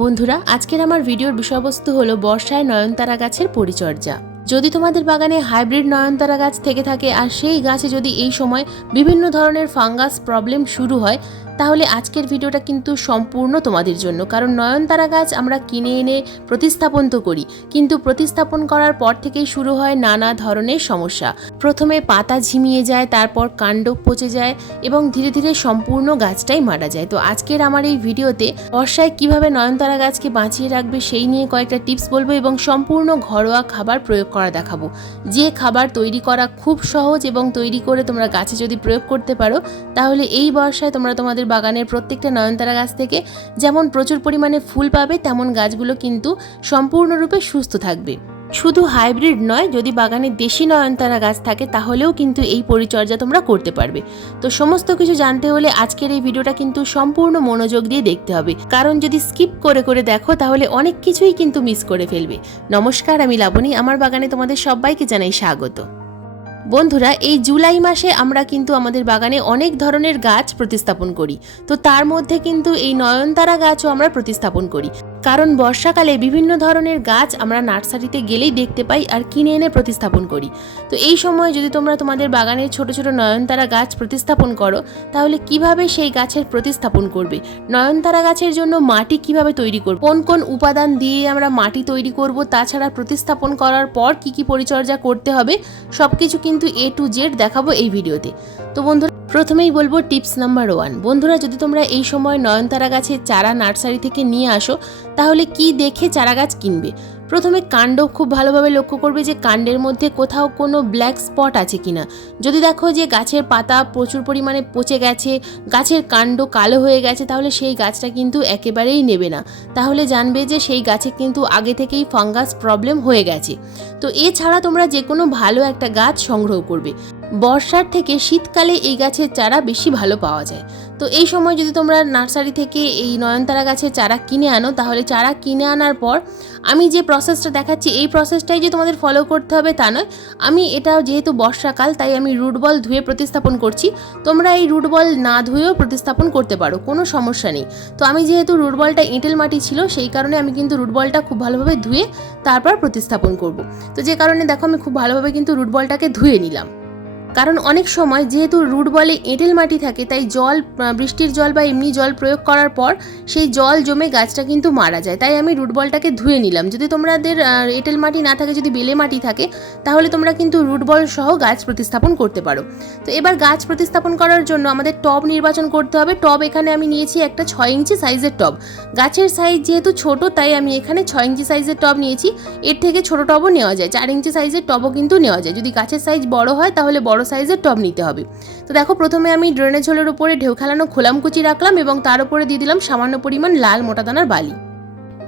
বন্ধুরা, আজকের আমার ভিডিওর বিষয়বস্তু হলো বর্ষায় নয়নতারা গাছের পরিচর্যা। যদি তোমাদের বাগানে হাইব্রিড নয়নতারা গাছ থেকে থাকে আর সেই গাছে যদি এই সময় বিভিন্ন ধরনের ফাঙ্গাস প্রবলেম শুরু হয়, তাহলে আজকের ভিডিওটা কিন্তু সম্পূর্ণ তোমাদের জন্য। কারণ নয়নতারা গাছ আমরা কিনে এনে প্রতিস্থাপন তো করি, কিন্তু প্রতিস্থাপন করার পর থেকেই শুরু হয় নানা ধরনের সমস্যা। প্রথমে পাতা ঝিমিয়ে যায়, তারপর কাণ্ড পচে যায় এবং ধীরে ধীরে সম্পূর্ণ গাছটাই মারা যায়। তো আজকের আমার এই ভিডিওতে বর্ষায় কিভাবে নয়নতারা গাছকে বাঁচিয়ে রাখবে সেই নিয়ে কয়েকটা টিপস বলবো এবং সম্পূর্ণ ঘরোয়া খাবার প্রয়োগ করা দেখাবো। যে খাবার তৈরি করা খুব সহজ এবং তৈরি করে তোমরা গাছে যদি প্রয়োগ করতে পারো, তাহলে এই বর্ষায় তোমরা তোমাদের বাগানের প্রত্যেকটা নয়নতারা গাছ থেকে যেমন প্রচুর পরিমাণে ফুল পাবে, তেমন গাছগুলো কিন্তু সম্পূর্ণরূপে সুস্থ থাকবে। শুধু হাইব্রিড নয়, যদি বাগানে দেশি নয়নতারা গাছ থাকে তাহলেও কিন্তু এই পরিচর্যা তোমরা করতে পারবে। তো সমস্ত কিছু জানতে হলে আজকের এই ভিডিওটা কিন্তু সম্পূর্ণ মনোযোগ দিয়ে দেখতে হবে, কারণ যদি স্কিপ করে করে দেখো তাহলে অনেক কিছুই কিন্তু মিস করে ফেলবে। নমস্কার, আমি লাবণী, আমার বাগানে তোমাদের সবাইকে জানাই স্বাগত। বন্ধুরা, এই জুলাই মাসে আমরা কিন্তু আমাদের বাগানে অনেক ধরনের গাছ প্রতিস্থাপন করি। তো তার মধ্যে কিন্তু এই নয়নতারা গাছও আমরা প্রতিস্থাপন করি, কারণ বর্ষাকালে বিভিন্ন ধরনের গাছ আমরা নার্সারিতে গেলেই দেখতে পাই আর কিনে এনে প্রতিস্থাপন করি। তো এই সময় যদি তোমরা তোমাদের বাগানের ছোট ছোট নয়নতারা গাছ প্রতিস্থাপন করো, তাহলে কিভাবে সেই গাছের প্রতিস্থাপন করবে, নয়নতারা গাছের জন্য মাটি কিভাবে তৈরি করব, কোন কোন উপাদান দিয়ে আমরা মাটি তৈরি করব, তাছাড়া প্রতিস্থাপন করার পর কি কি পরিচর্যা করতে হবে, সবকিছু কিন্তু A to Z দেখাবো এই ভিডিওতে। তো বন্ধুরা, প্রথমেই বলবো টিপস নাম্বার 1। বন্ধুরা, যদি তোমরা এই সময় নয়নতারা গাছের চারা নার্সারি থেকে নিয়ে আসো, তাহলে কি দেখে চারা গাছ কিনবে? প্রথমে কাণ্ড খুব ভালোভাবে লক্ষ্য করবে যে কাণ্ডের মধ্যে কোথাও কোনো ব্ল্যাক স্পট আছে কিনা। যদি দেখো যে গাছের পাতা প্রচুর পরিমাণে পচে গেছে, গাছের কাণ্ড কালো হয়ে গেছে, তাহলে সেই গাছটা কিন্তু একেবারেই নেবে না। তাহলে জানবে যে সেই গাছে কিন্তু আগে থেকেই ফাঙ্গাস প্রবলেম হয়ে গেছে। তো এছাড়া তোমরা যে কোনো ভালো একটা গাছ সংগ্রহ করবে। বর্ষার থেকে শীতকালে এই গাছের চারা বেশি ভালো পাওয়া যায়। তো এই সময় যদি তোমরা নার্সারি থেকে এই নয়নতারা গাছের চারা কিনে আনো, তাহলে চারা কিনে আনার পর আমি যে প্রসেসটা দেখাচ্ছি এই প্রসেসটাই যে তোমাদের ফলো করতে হবে তা নয়। আমি এটা যেহেতু বর্ষাকাল, তাই আমি রুট বল ধুয়ে প্রতিস্থাপন করছি। তোমরা এই রুট বল না ধুয়েও প্রতিস্থাপন করতে পারো, কোনো সমস্যা নেই। তো আমি যেহেতু রুট বলটা এঁটেল মাটি ছিল, সেই কারণে আমি কিন্তু রুট বলটা খুব ভালোভাবে ধুয়ে তারপর প্রতিস্থাপন করব। তো যে কারণে দেখো আমি খুব ভালোভাবে কিন্তু রুট বলটাকে ধুয়ে নিলাম। কারণ অনেক সময় যেহেতু রুট বলে এঁটেল মাটি থাকে, তাই জল, বৃষ্টির জল বা এমনি জল প্রয়োগ করার পর সেই জল জমে গাছটা কিন্তু মারা যায়। তাই আমি রুট বলটাকে ধুয়ে নিলাম। যদি তোমাদের এঁটেল মাটি না থাকে, যদি বেলে মাটি থাকে, তাহলে তোমরা কিন্তু রুট বল সহ গাছ প্রতিস্থাপন করতে পারো। তো এবার গাছ প্রতিস্থাপন করার জন্য আমাদের টব নির্বাচন করতে হবে। টব এখানে আমি নিয়েছি একটা 6 ইঞ্চি সাইজের টব। গাছের সাইজ যেহেতু ছোট, তাই আমি এখানে 6 ইঞ্চি সাইজের টব নিয়েছি। এর থেকে ছোট টবও নেওয়া যায়, 4 ইঞ্চি সাইজের টবও কিন্তু নেওয়া যায়। যদি গাছের সাইজ বড় হয় তাহলে বড় সাইজের টব নিতে হবে। তো দেখো, প্রথমে আমি ড্রেনেজ হোলের উপরে ঢেউ খেলানো খোলামকুচি রাখলাম এবং তার উপরে দিয়ে দিলাম সামান্য পরিমাণ লাল মোটা দানার বালি।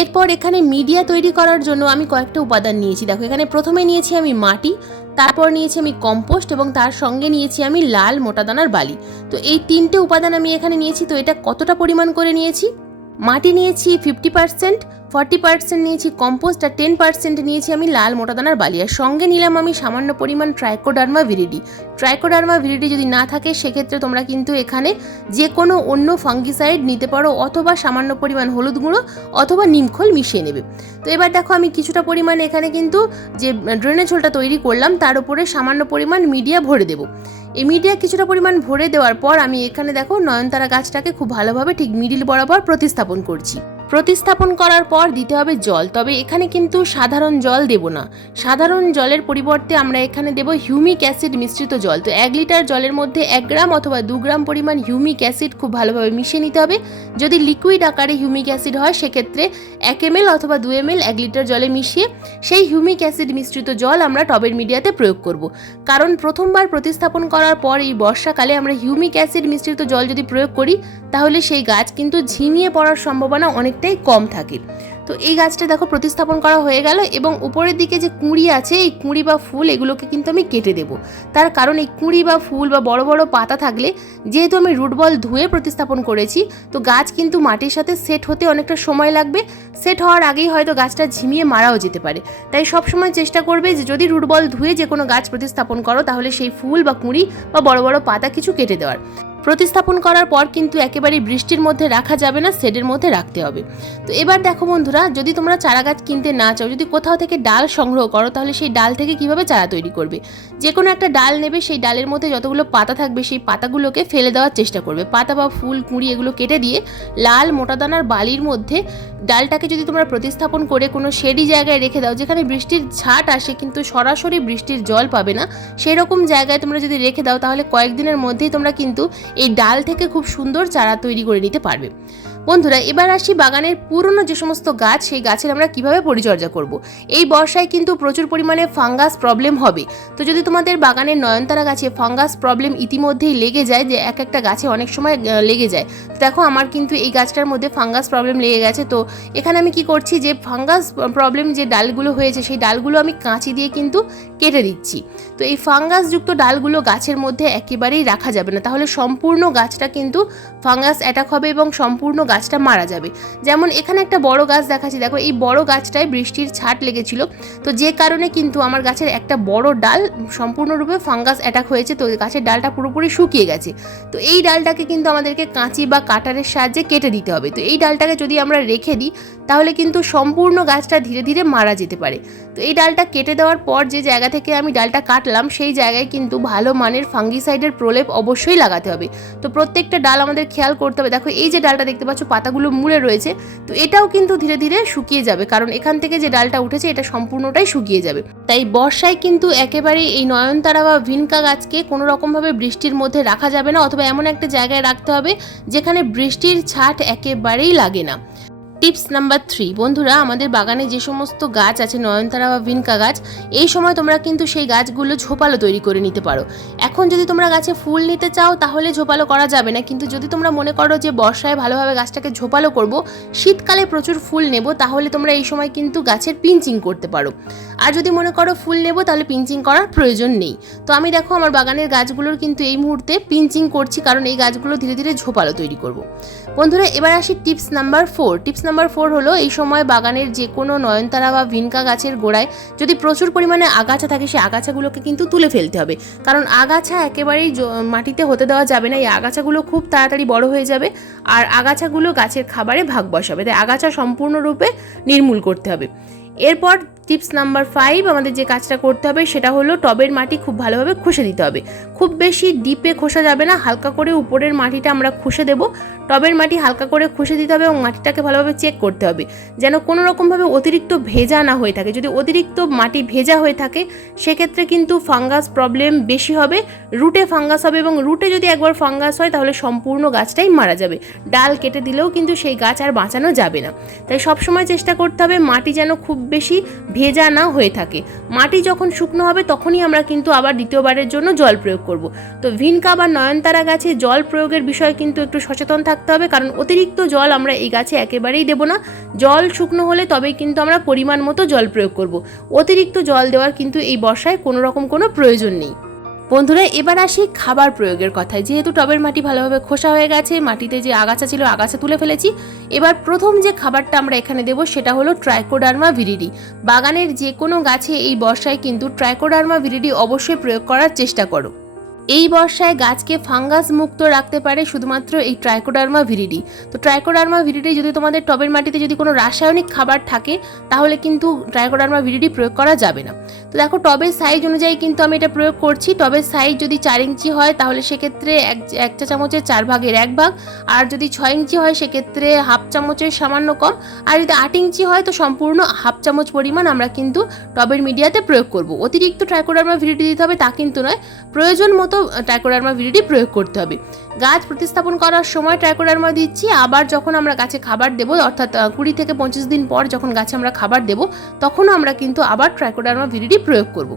এরপর এখানে মিডিয়া তৈরি করার জন্য আমি কয়েকটা উপাদান নিয়েছি। দেখো, এখানে প্রথমে নিয়েছি আমি মাটি, তারপর নিয়েছি আমি কম্পোস্ট এবং তার সঙ্গে নিয়েছি আমি লাল মোটা দানার বালি। তো এই 3টে উপাদান আমি এখানে নিয়েছি। তো এটা কতটা পরিমাণ করে নিয়েছি? মাটি নিয়েছি 50%, 40% নিয়েছি কম্পোস্ট আর 10% নিয়েছি আমি লাল মোটা দানার বালি। আর সঙ্গে নিলাম আমি সামান্য পরিমাণ ট্রাইকোডার্মা ভিরিডি। ট্রাইকোডার্মা ভিরিডি যদি না থাকে, সেক্ষেত্রে তোমরা কিন্তু এখানে যে কোনো অন্য ফাঙ্গিসাইড নিতে পারো, অথবা সামান্য পরিমাণ হলুদ গুঁড়ো অথবা নিমখোল মিশিয়ে নেবে। তো এবার দেখো, আমি কিছুটা পরিমাণ এখানে কিন্তু যে ড্রেনেজ হোলটা তৈরি করলাম তার উপরে সামান্য পরিমাণ মিডিয়া ভরে দেবো। এই মিডিয়া কিছুটা পরিমাণ ভরে দেওয়ার পর আমি এখানে দেখো নয়নতারা গাছটাকে খুব ভালোভাবে ঠিক মিডিল বরাবর প্রতিস্থাপন করছি। প্রতিস্থাপন করার পর দিতে হবে জল, তবে এখানে কিন্তু সাধারণ জল দেব না। সাধারণ জলের পরিবর্তে আমরা এখানে দেব হিউমিক অ্যাসিড মিশ্রিত জল। তো 1 লিটার জলের মধ্যে 1 গ্রাম অথবা 2 গ্রাম পরিমাণ হিউমিক অ্যাসিড খুব ভালোভাবে মিশিয়ে নিতে হবে। যদি লিকুইড আকারে হিউমিক অ্যাসিড হয়, সেক্ষেত্রে 1 ml অথবা 2 ml 1 লিটার জলে মিশিয়ে সেই হিউমিক অ্যাসিড মিশ্রিত জল আমরা টবের মিডিয়াতে প্রয়োগ করব। কারণ প্রথমবার প্রতিস্থাপন করার পর এই বর্ষাকালে আমরা হিউমিক অ্যাসিড মিশ্রিত জল যদি প্রয়োগ করি, তাহলে সেই গাছ কিন্তু ঝিমিয়ে পড়ার সম্ভাবনা অনেকটাই কম থাকে। তো এই গাছটা দেখো প্রতিস্থাপন করা হয়ে গেল এবং উপরের দিকে যে কুঁড়ি আছে, এই কুঁড়ি বা ফুল এগুলোকে কিন্তু আমি কেটে দেব। তার কারণ এই কুঁড়ি বা ফুল বা বড় বড় পাতা থাকলে, যেহেতু আমি রুট বল ধুয়ে প্রতিস্থাপন করেছি, তো গাছ কিন্তু মাটির সাথে সেট হতে অনেকটা সময় লাগবে। সেট হওয়ার আগেই হয়তো গাছটা ঝিমিয়ে মারাও যেতে পারে। তাই সবসময় চেষ্টা করবে যে যদি রুট বল ধুয়ে যে কোনো গাছ প্রতিস্থাপন করো, তাহলে সেই ফুল বা কুঁড়ি বা বড় বড় পাতা কিছু কেটে দেওয়ার। প্রতিস্থাপন করার পর কিন্তু একেবারে বৃষ্টির মধ্যে রাখা যাবে না, শেডের মধ্যে রাখতে হবে। তো এবার দেখো বন্ধুরা, যদি তোমরা চারা গাছ কিনতে না চাও, যদি কোথাও থেকে ডাল সংগ্রহ করো, তাহলে সেই ডাল থেকে কিভাবে চারা তৈরি করবে। যে কোনো একটা ডাল নেবে, সেই ডালের মধ্যে যতগুলো পাতা থাকবে সেই পাতাগুলোকে ফেলে দেওয়ার চেষ্টা করবে। পাতা বা ফুল কুঁড়ি এগুলো কেটে দিয়ে লাল মোটা দানার বালির মধ্যে ডালটাকে যদি তোমরা প্রতিস্থাপন করে কোনো শেডি জায়গায় রেখে দাও, যেখানে বৃষ্টির ছাট আসে কিন্তু সরাসরি বৃষ্টির জল পাবে না, সেই রকম জায়গায় তোমরা যদি রেখে দাও, তাহলে কয়েকদিনের মধ্যেই তোমরা কিন্তু এই ডাল থেকে খুব সুন্দর চারা তৈরি করে নিতে পারবে। বন্ধুরা, এবার আসি বাগানের পুরনো যে সমস্ত গাছ, সেই গাছের আমরা কিভাবে পরিচর্যা করব। এই বর্ষায় কিন্তু প্রচুর পরিমাণে ফাঙ্গাস প্রবলেম হবে। তো যদি তোমাদের বাগানের নয়নতারা গাছে ফাঙ্গাস প্রবলেম ইতিমধ্যেই লেগে যায়, যে এক একটা গাছে অনেক সময় লেগে যায়, দেখো আমার কিন্তু এই গাছটার মধ্যে ফাঙ্গাস প্রবলেম লেগে গেছে। তো এখানে আমি কি করছি, যে ফাঙ্গাস প্রবলেম যে ডালগুলো হয়েছে সেই ডালগুলো আমি কাঁচি দিয়ে কিন্তু কেটে দিচ্ছি। তো এই ফাঙ্গাসযুক্ত ডালগুলো গাছের মধ্যে একেবারেই রাখা যাবে না, তাহলে সম্পূর্ণ গাছটা কিন্তু ফাঙ্গাস অ্যাটাক হবে এবং সম্পূর্ণ গাছটা মারা যাবে। যেমন এখানে একটা বড় গাছ দেখাচ্ছি, দেখো এই বড় গাছটায় বৃষ্টির ছাট লেগেছিল, তো যে কারণে কিন্তু আমার গাছের একটা বড় ডাল সম্পূর্ণরূপে ফাঙ্গাস অ্যাটাক হয়েছে। তো গাছের ডালটা পুরোপুরি শুকিয়ে গেছে। তো এই ডালটাকে কিন্তু আমাদেরকে কাঁচি বা কাটারের সাহায্যে কেটে দিতে হবে। তো এই ডালটাকে যদি আমরা রেখে দিই, তাহলে কিন্তু সম্পূর্ণ গাছটা ধীরে ধীরে মারা যেতে পারে। তো এই ডালটা কেটে দেওয়ার পর যে জায়গা থেকে আমি ডালটা কাটলাম, সেই জায়গায় কিন্তু ভালো মানের ফাঙ্গিসাইডের প্রলেপ অবশ্যই লাগাতে হবে। তো প্রত্যেকটা ডাল আমাদের খেয়াল করতে হবে। দেখো এই যে ডালটা দেখতে পাচ্ছ, পাতাগুলো মুড়ে রয়েছে, তো এটাও কিন্তু ধীরে ধীরে শুকিয়ে যাবে, কারণ এখান থেকে যে ডালটা উঠেছে এটা সম্পূর্ণটাই শুকিয়ে যাবে। তাই বর্ষায় কিন্তু একেবারেই এই নয়নতারা বা ভিনকা গাছকে কোনো রকমভাবে বৃষ্টির মধ্যে রাখা যাবে না, অথবা এমন একটা জায়গায় রাখতে হবে যেখানে বৃষ্টির ছাট একেবারেই লাগে না। টিপস নাম্বার 3, বন্ধুরা, আমাদের বাগানে যে সমস্ত গাছ আছে নয়নতারা বা ভিনকা গাছ, এই সময় তোমরা কিন্তু সেই গাছগুলো ঝোপালো তৈরি করে নিতে পারো। এখন যদি তোমরা গাছে ফুল নিতে চাও, তাহলে ঝোপালো করা যাবে না, কিন্তু যদি তোমরা মনে করো যে বর্ষায় ভালোভাবে গাছটাকে ঝোপালো করব, শীতকালে প্রচুর ফুল নেব, তাহলে তোমরা এই সময় কিন্তু গাছের পিঞ্চিং করতে পারো। আর যদি মনে করো ফুল নেব, তাহলে পিঞ্চিং করার প্রয়োজন নেই। তো আমি দেখো আমার বাগানের গাছগুলোর কিন্তু এই মুহূর্তে পিঞ্চিং করছি, কারণ এই গাছগুলো ধীরে ধীরে ঝোপালো তৈরি করব। বন্ধুরা, এবার আসি টিপস নাম্বার 4। টিপস নাম্বার 4 হলো, এই সময় বাগানের যে কোনো নয়নতারা বা ভিনকা গাছের গোড়ায় যদি প্রচুর পরিমাণে আগাছা থাকে, সেই আগাছাগুলোকে কিন্তু তুলে ফেলতে হবে, কারণ আগাছা একেবারেই মাটিতে হতে দেওয়া যাবে না। এই আগাছাগুলো খুব তাড়াতাড়ি বড় হয়ে যাবে, আর আগাছাগুলো গাছের খাবারে ভাগ বসাবে, তাই আগাছা সম্পূর্ণরূপে নির্মূল করতে হবে। এরপর টিপস নাম্বার 5, আমাদের যে কাজটা করতে হবে সেটা হলো টবের মাটি খুব ভালোভাবে খুশে দিতে হবে। খুব বেশি ডিপে খোসা যাবে না, হালকা করে উপরের মাটিটা আমরা খুশে দেব। টবের মাটি হালকা করে খুশে দিতে হবে এবং মাটিটাকে ভালোভাবে চেক করতে হবে যেন কোনো রকমভাবে অতিরিক্ত ভেজা না হয়ে থাকে। যদি অতিরিক্ত মাটি ভেজা হয়ে থাকে, সেক্ষেত্রে কিন্তু ফাঙ্গাস প্রবলেম বেশি হবে, রুটে ফাঙ্গাস হবে, এবং রুটে যদি একবার ফাঙ্গাস হয় তাহলে সম্পূর্ণ গাছটাই মারা যাবে। ডাল কেটে দিলেও কিন্তু সেই গাছ আর বাঁচানো যাবে না। তাই সবসময় চেষ্টা করতে হবে মাটি যেন খুব বেশি ভেজা না হয়ে থাকে। মাটি যখন শুকনো হবে তখনই আমরা কিন্তু আবার দ্বিতীয়বারের জন্য জল প্রয়োগ করব। তো ভিনকা বা নয়নতারা গাছে জল প্রয়োগের বিষয়ে কিন্তু একটু সচেতন থাকতে হবে, কারণ অতিরিক্ত জল আমরা এই গাছে একেবারেই দেব না। জল শুকনো হলে তবেই কিন্তু আমরা পরিমাণ মতো জল প্রয়োগ করব। অতিরিক্ত জল দেওয়ার কিন্তু এই বর্ষায় কোনো রকম কোনো প্রয়োজন নেই। বন্ধুরা, এবার আসি খাবার প্রয়োগের কথায়। যেহেতু টবের মাটি ভালোভাবে খোসা হয়ে গেছে, মাটিতে যে আগাছা ছিল আগাছা তুলে ফেলেছি, এবার প্রথম যে খাবারটা আমরা এখানে দেবো সেটা হলো ট্রাইকোডার্মা ভিরিডি। বাগানের যে কোনো গাছে এই বর্ষায় কিন্তু ট্রাইকোডার্মা ভিরিডি অবশ্যই প্রয়োগ করার চেষ্টা করো। এই বর্ষায় গাছকে ফাঙ্গাস মুক্ত রাখতে পারে শুধুমাত্র এই ট্রাইকোডার্মা ভিরিডি। তো ট্রাইকোডার্মা ভিরিডি যদি তোমাদের টবের মাটিতে যদি কোনো রাসায়নিক খাবার থাকে, তাহলে কিন্তু ট্রাইকোডার্মা ভিরিডি প্রয়োগ করা যাবে না। তো দেখো টবের সাইজ অনুযায়ী কিন্তু আমি এটা প্রয়োগ করছি। টবের সাইজ যদি 4 ইঞ্চি হয় তাহলে সেক্ষেত্রে এক চা চামচের 4 ভাগের 1 ভাগ, আর যদি 6 ইঞ্চি হয় সেক্ষেত্রে হাফ চামচের সামান্য কম, আর যদি 8 ইঞ্চি হয় তো সম্পূর্ণ হাফ চামচ পরিমাণ আমরা কিন্তু টবের মিডিয়াতে প্রয়োগ করব। অতিরিক্ত ট্রাইকোডার্মা ভিরিডি দিতে হবে তা কিন্তু নয়, প্রয়োজন মতো ট্রাইকোডার্মা ভিরিডি প্রয়োগ করতে হবে। গাছ প্রতিস্থাপন করার সময় ট্রাইকোডার্মা দিচ্ছি, আবার যখন আমরা গাছে খাবার দেবো, অর্থাৎ 20 থেকে 25 দিন পর যখন গাছে আমরা খাবার দেবো, তখনও আমরা কিন্তু আবার ট্রাইকোডার্মা ভিরিডি প্রয়োগ করব।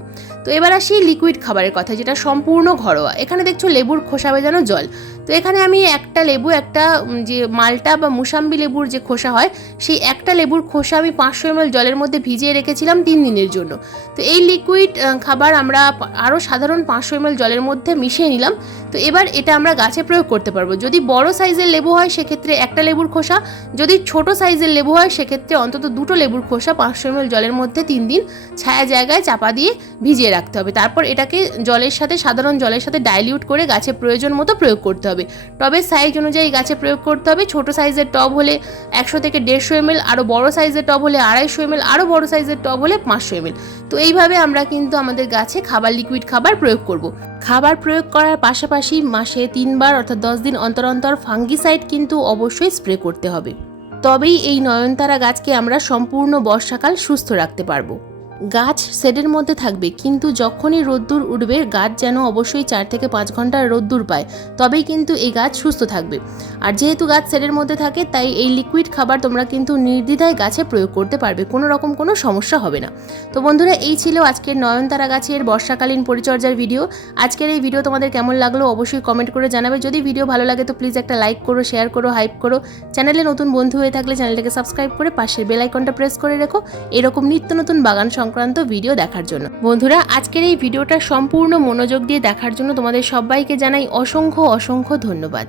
তো এবার আসি লিকুইড খাবারের কথা, যেটা সম্পূর্ণ ঘরোয়া। এখানে দেখছো লেবুর খোসা ভেজানো জল। তো এখানে আমি একটা লেবু, একটা যে মালটা বা মুসাম্বি লেবুর যে খোসা হয়, সেই একটা লেবুর খোসা আমি 500 ml জলের মধ্যে ভিজিয়ে রেখেছিলাম 3 দিনের জন্য। তো এই লিকুইড খাবার আমরা আরও সাধারণ 500 ml জলের মধ্যে মধ্যে মিশিয়ে নিলাম। তো এবার এটা আমরা গাছে প্রয়োগ করতে পারবো। যদি বড় সাইজের লেবু হয় সেক্ষেত্রে একটা লেবুর খোসা, যদি ছোট সাইজের লেবু হয় সেক্ষেত্রে অন্তত 2টো লেবুর খোসা 500 ml জলের মধ্যে 3 দিন ছায়া জায়গায় চাপা দিয়ে ভিজিয়ে রাখতে হবে। তারপর এটাকে সাধারণ জলের সাথে ডাইলিউট করে গাছে প্রয়োজন মতো প্রয়োগ করতে হবে। টবের সাইজ অনুযায়ী গাছে প্রয়োগ করতে হবে। ছোট সাইজের টব হলে 100 থেকে 150 ml, আরও বড় সাইজের টব হলে 250 ml, আরও বড় সাইজের টব হলে 500 ml। তো এইভাবে আমরা কিন্তু আমাদের গাছে লিকুইড খাবার প্রয়োগ করব। খাবার প্রয়োগ করার পাশাপাশি মাসে 3 বার অর্থাৎ 10 দিন অন্তর অন্তর ফাঙ্গিসাইড কিন্তু অবশ্যই স্প্রে করতে হবে। তবেই এই নয়নতারা গাছকে আমরা সম্পূর্ণ বর্ষাকাল সুস্থ রাখতে পারবো। গাছ শেডের মধ্যে থাকবে, কিন্তু যখনই রোদ্দুর উঠবে গাছ যেন অবশ্যই 4 থেকে 5 ঘন্টার রোদ্দুর পায়, তবেই কিন্তু এই গাছ সুস্থ থাকবে। আর যেহেতু গাছ শেডের মধ্যে থাকে তাই এই লিকুইড খাবার তোমরা কিন্তু নির্দ্বিধায় গাছে প্রয়োগ করতে পারবে, কোনো রকম কোনো সমস্যা হবে না। তো বন্ধুরা, এই ছিল আজকের নয়নতারা গাছের বর্ষাকালীন পরিচর্যার ভিডিও। আজকের এই ভিডিও তোমাদের কেমন লাগলো অবশ্যই কমেন্ট করে জানাবে। যদি ভিডিও ভালো লাগে তো প্লিজ একটা লাইক করো, শেয়ার করো, হাইপ করো। চ্যানেলে নতুন বন্ধু হয়ে থাকলে চ্যানেলটাকে সাবস্ক্রাইব করে পাশের বেল আইকনটা প্রেস করে রেখো এরকম নিত্য নতুন বাগান সংক্রান্ত ভিডিও দেখার জন্য। বন্ধুরা, আজকের এই ভিডিওটা সম্পূর্ণ মনোযোগ দিয়ে দেখার জন্য তোমাদের সবাইকে জানাই অসংখ্য অসংখ্য ধন্যবাদ।